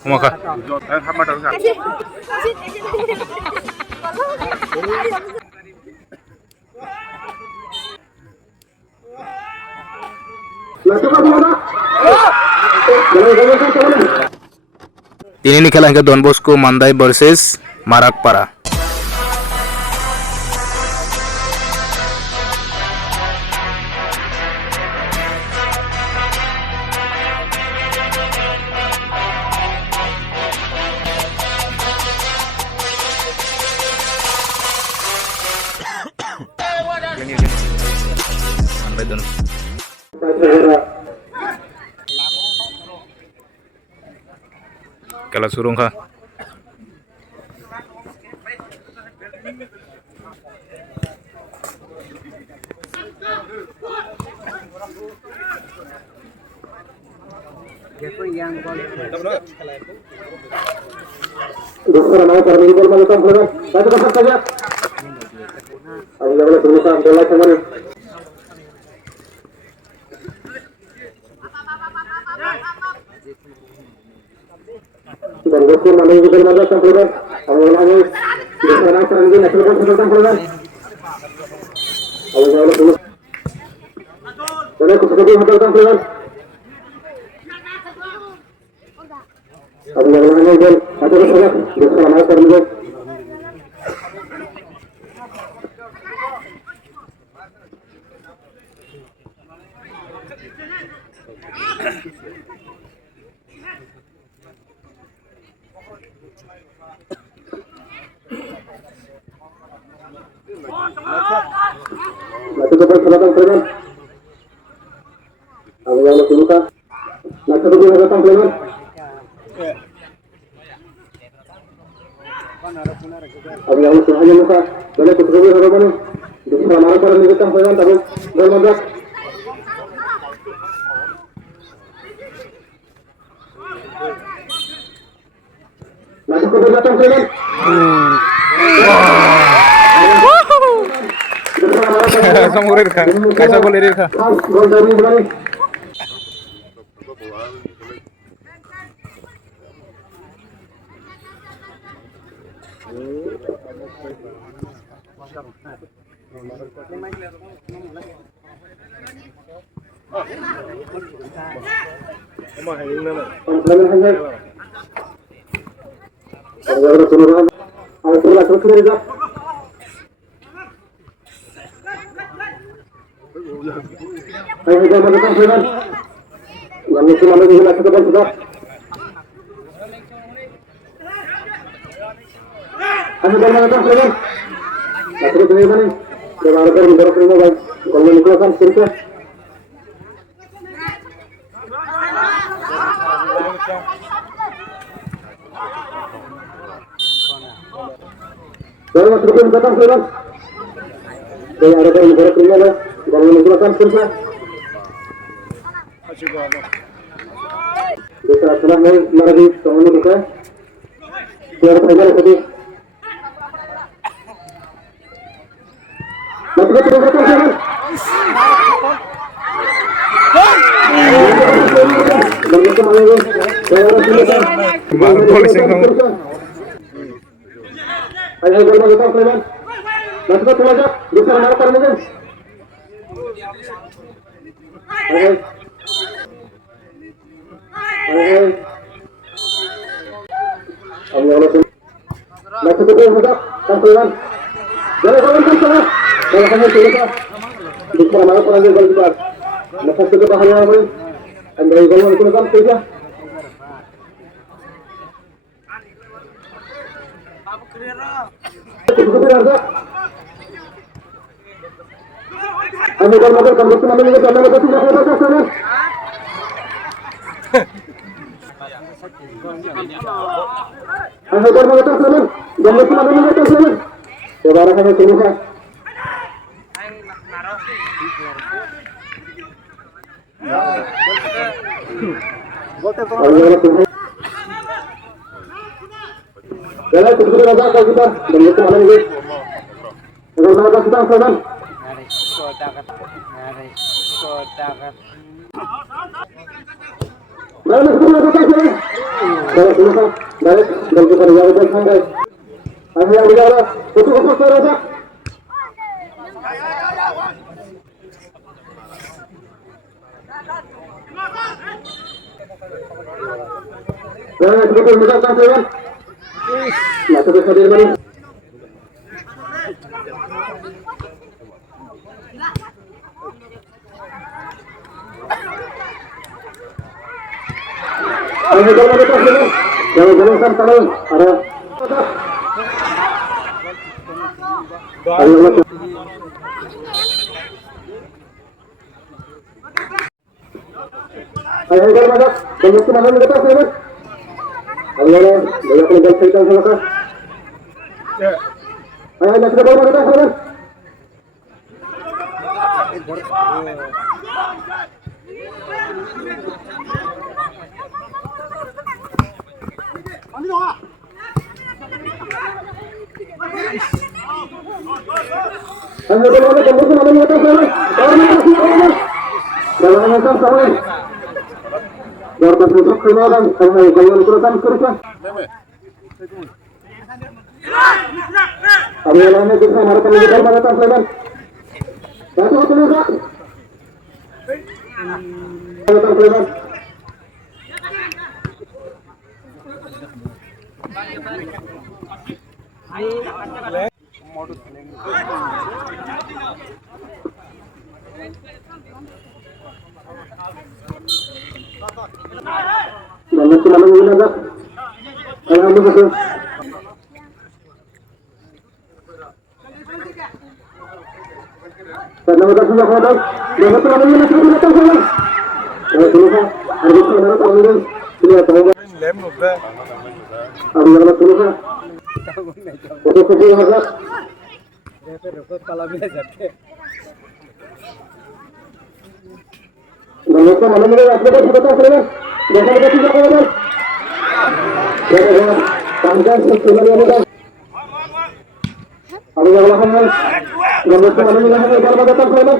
Kumaka. Ini nih kalian ke Don Bosco Mandai versus Marakpara. Mandai Don. Kalau surung kah? Dan Gusur mana yang bermajak tampilkan, awal-awal bersama serangga nasional tampilkan. Awal-awal dulu. Boleh kesekian hotel tampilkan. Awal-awal ini atau bersama serangga. Masuk ke selatan preman. Awal-awal dibuka. Masuk ke selatan preman. Awal-awal hanya muka. Boleh ke selatan preman. Bersama para militan preman tabung bermajak. Masuk ke selatan preman. Samurir kah? Kaisa golerir kah? Gol dari Belanda. Ayo kita masukkan preman. Yang itu mana juga masukkan sudah. Ayo kita masukkan preman. Masuk ke preman. Coba ada mendarat preman baik. Kalau menikeluarkan cerita. Coba masuk ke preman. Coba ada mendarat preman. Kalau menikeluarkan cerita. दूसरा चला है हमारा भी सोने का share final है मतलब तो होता है बंदे को मारेंगे Baru polisi kamu. ayo gol mau kita preman masuk ke aja bisa mana permainan ayo Allah masuk ke dalam tampilan jalan kan sana kalau kamu sudah bisa mana orang yang kita masuk ke bahagia apa anda yang itu kan saja anda kalau mau kamu itu namanya jangan lupa sudah sana Ayo kita masuk preman. Jangan lupa masuk preman. Coba rasanya terbuka. Jalan kedua raja kita dan itu mana ini? Kalau mana kita sekarang? Mana kedua raja kita? Kalau kita balik dan kita jalan ke sana. Ayo yang berjalan, fokus raja. Jalan kedua raja kita. Masuk ke stadion mana? Ayo jalan ke sana. Jangan sampai ada. Ayo masuk. Ayo jalan masuk. Jangan cuma main ke sana. Ayo, banyak legal cerita sama kak. Ayo, nak kita bawa kita sana. Ayo, jalan kita tembus mana kita sana. Jangan macam sama. Biar tertutup kemudian, ayo jangan terusan kerja. Ayo lama kita harus mengejar pada tangan. Satu terus. Tangan. Jangan cuma menggunakan. Alhamdulillah. Karena udah sudah kodok, jangan terlalu menarik di atas sana. Kalau sudah, harus benar terlalu lihat tahu. Lem udah. Harus benar terlalu. Foto foto harus. Kalau bisa jadi. Mereka mana mana sudah sudah terus. Jangan lupa juga kodok. Jangan tanggal sesuatu yang mudah. Ayo yang lahan. Yang mesti mana mana kalau datang sana.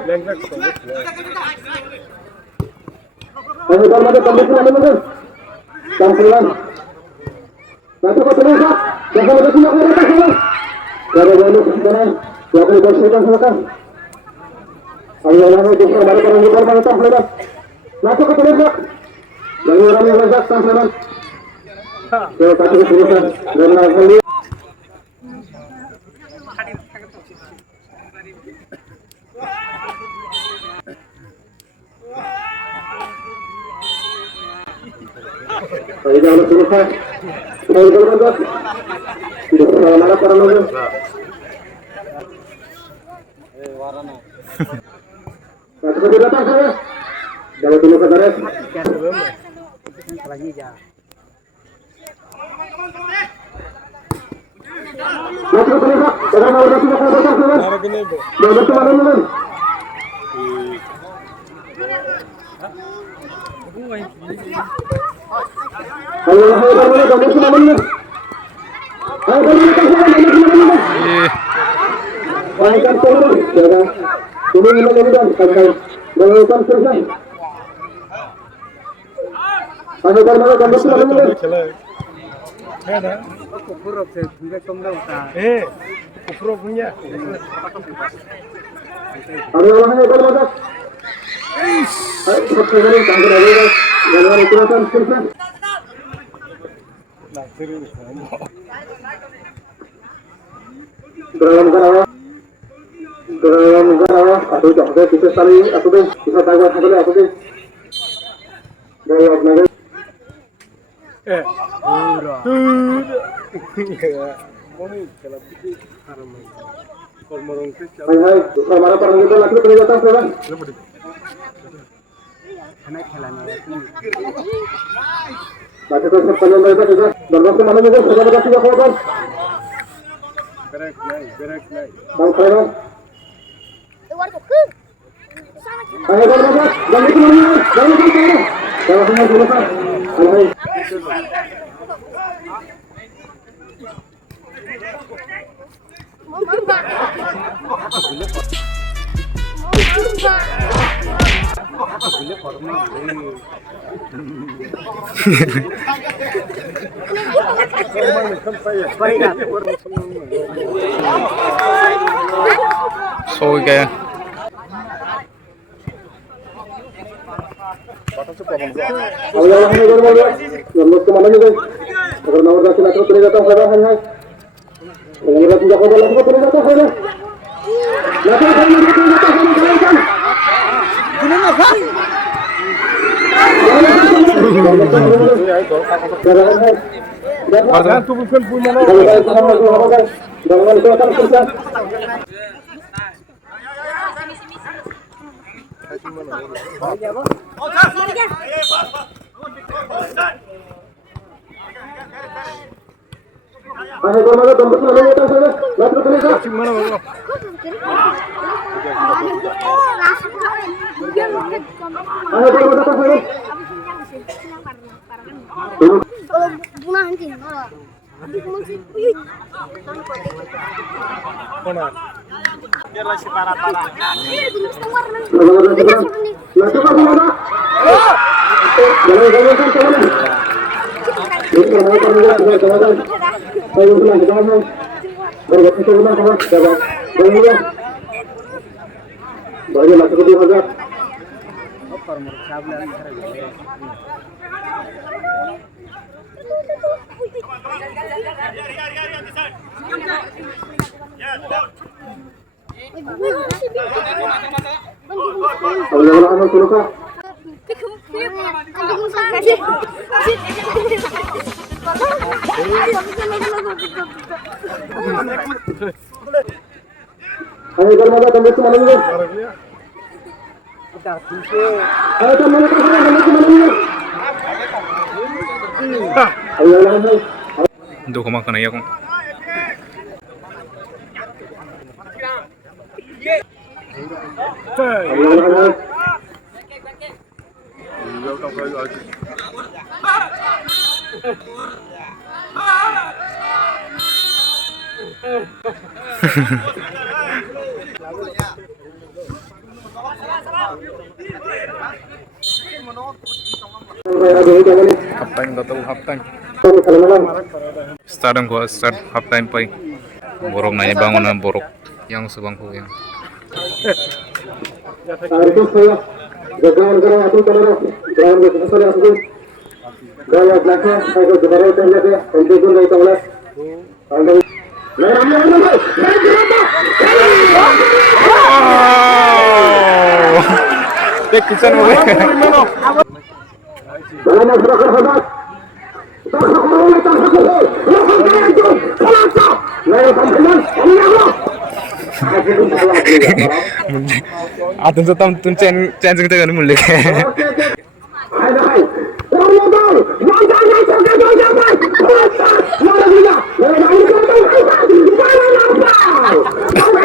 Ayo kalau ada tambah mana mana. Tampilan. Satu kali saja. Jangan lupa juga datang sana. Jangan lupa sekarang. Jangan lupa sekarang sana. Ayo yang lahan kita mana kalau kita datang sana. Satu kali saja. Jangan orang yang datang sana. Saya kasih tulisan dan langsung. Ayo jangan selesai. Ayo jangan terus. Tidak salah marah para nunggu. Warna. Satu kali datang saya. Jangan tunggu ke garis. Lagi ya. Masuk ke sana. Jangan mau datang ke datang sana. Jangan berteman dengan. Ayo mana kamu semua mana? Ayo kamu mana? Ayo kan turun, jangan. Ini mudah-mudahan sampai melakukan selesai. Ayo mana kamu semua mana? Ada. Kupro juga kamu tahu. Kupro punya. Ayo mana? Ayo cepat turun, tanggal aja. Jangan ikutan selesai. Dalam negara, atau jangan kita cari, atau kita tahu apa deh, atau dalam negara. Hai, hamaरा पर हम लोग लकड़ी जाता है seven. बाकी तो सब पहले में था दरबार से मालूम है कि सजा बजाती है कौन ब्रेक नहीं बंद करो Ayo bermata, jangan dikeluarkan, jangan dikeluarkan. Kalau semua selesai, ayo. So kayak Allah bermata, nomor kemana nih guys? Agar nomor kasih atau terlihat atau ada hal-hal. Nomor tidak ada lagi terlihat atau ada. Untuk makan ya kong. Half time gak tahu half time. Start half time pa. Borok na bangun na borok yang sebangku yang. Kitchen mo. Atun sa tam tun chance kita kan mulai.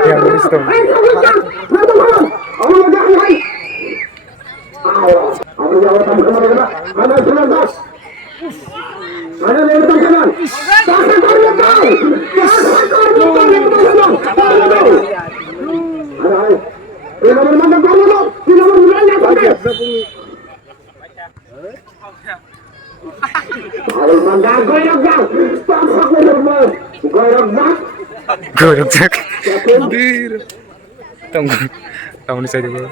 Ya listo. Goyok cek. Tahu ni saya juga.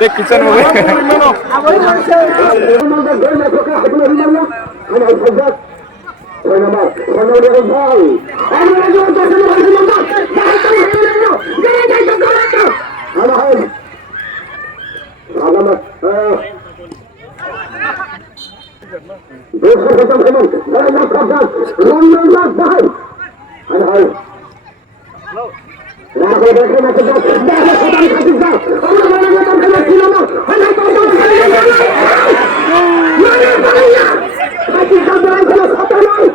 Kitchen mo. Agama. Besar betul teman. Banyak kabar. Ramai bahan. Hai. Nah, kita kena cepat. Dah sedang kita. Allah mana kena siapa? Hai kau. Mana mana? Hati kabar kena satu lagi.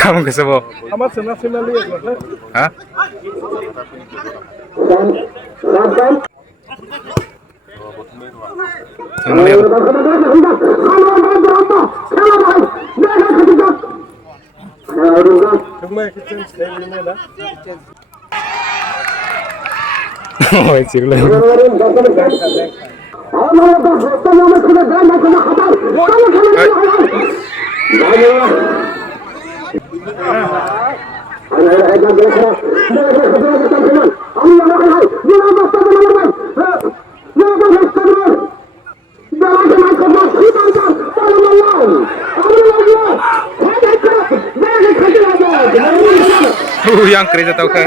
Kamu ke sabo? Amat senang lihat lah. Hah? Kemana kita stay ini dah? Oh, cikgu. Yang kerja tahu kan?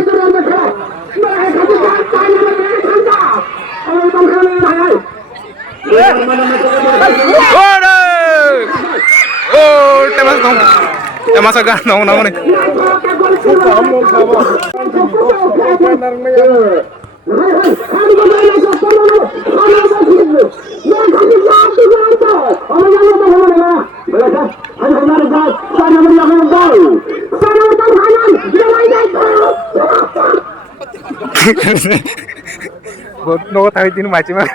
Oh, temas agak nong nih. No tahu ini macam mana.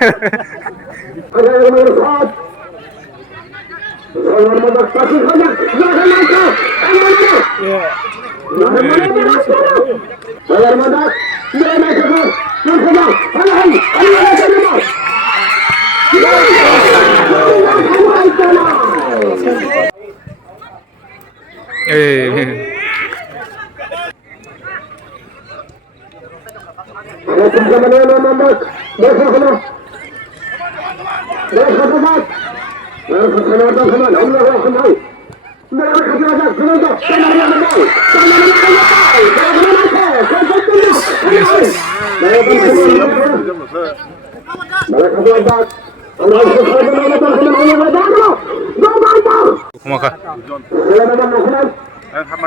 Kumaka. Sama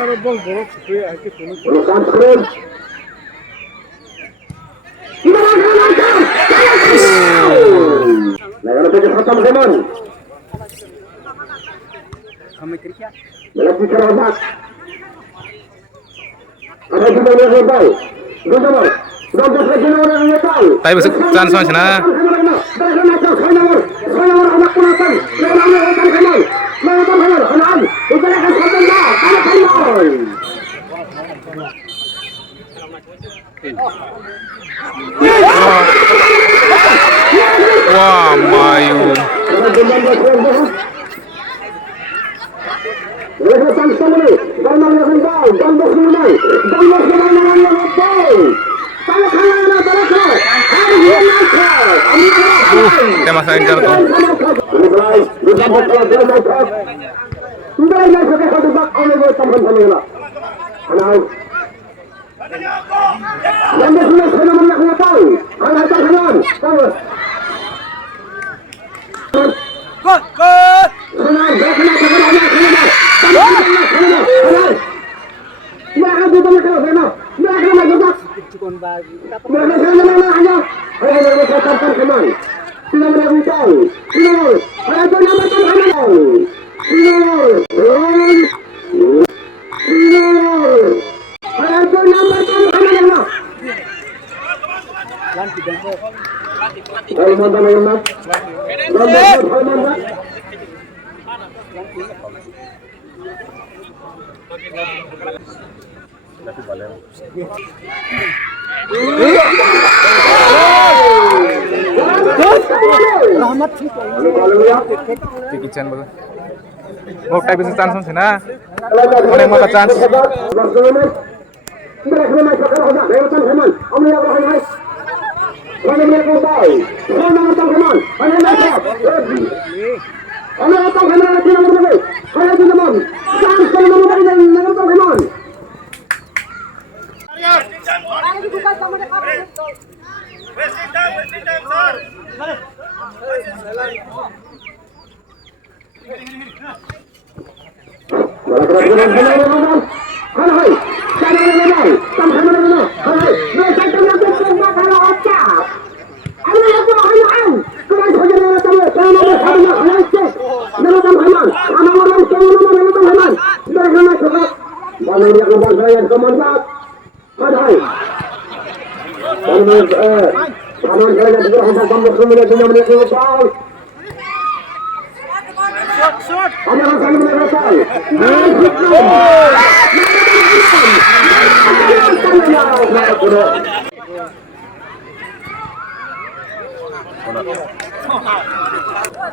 আরো বল বড় ছুটে আইতে কোনো তাই বসে chance হয়েছে না wah Mayu dia masa incar tuh Kikican bagus. Oh, kayak bisa chance sih nah. Mana yang mau chance?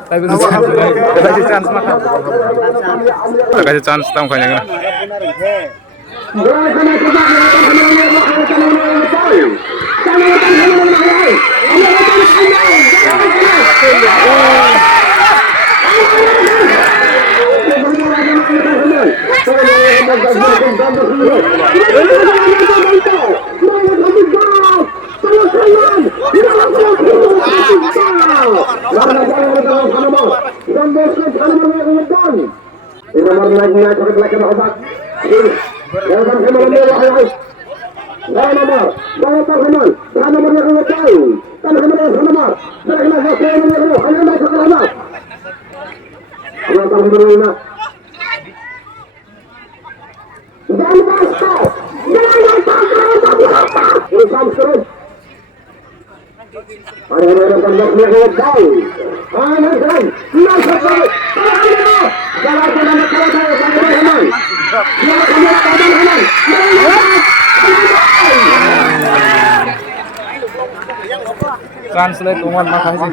Tapi bisa kasih chance mah. Kasih chance tahu kayaknya. Translate umat makasih.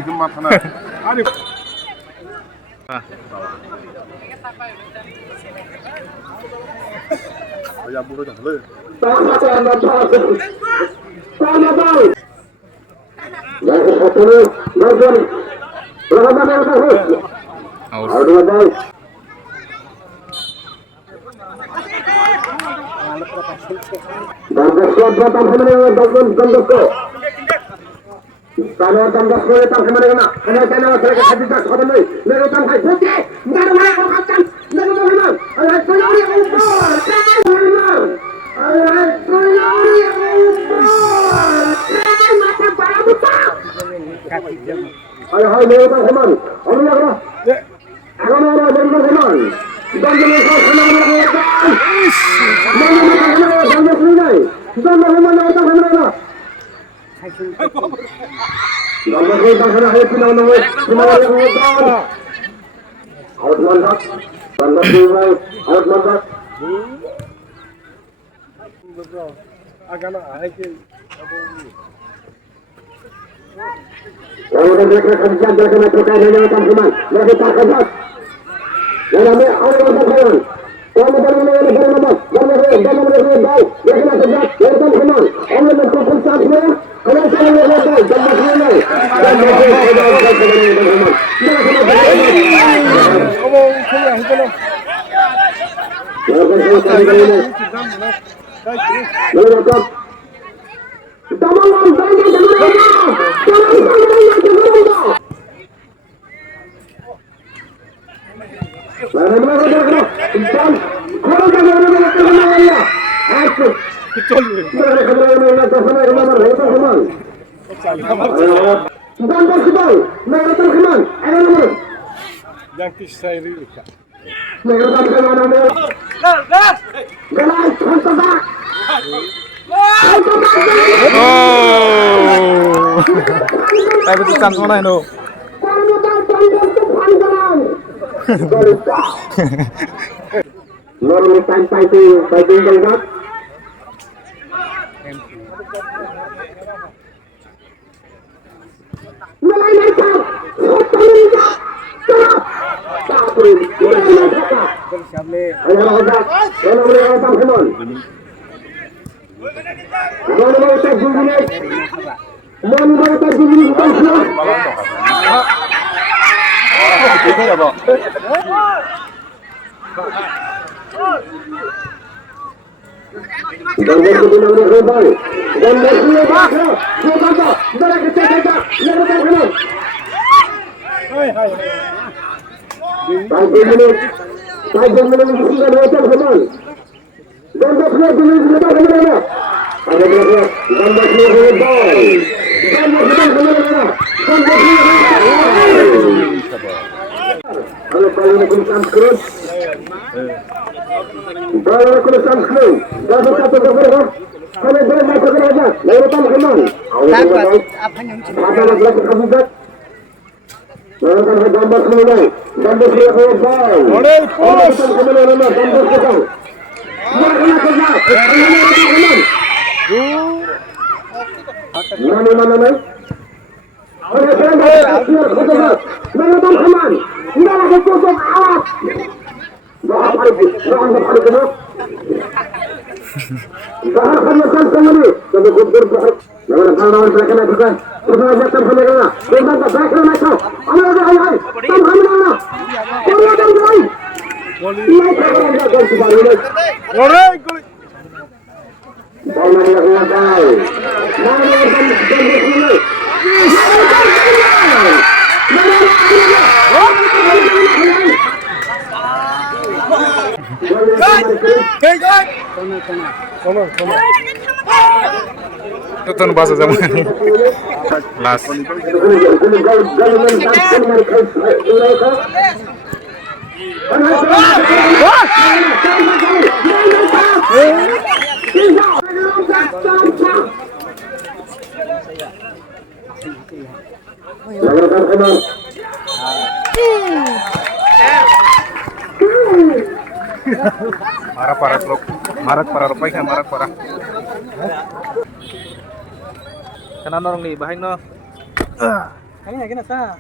Tapi itu chance mana itu? Nonton bahasa zaman ini. Last. Marah para truk, marah para rupai, marah para. Kanan orang nih, bahing no. Kayaknya sa.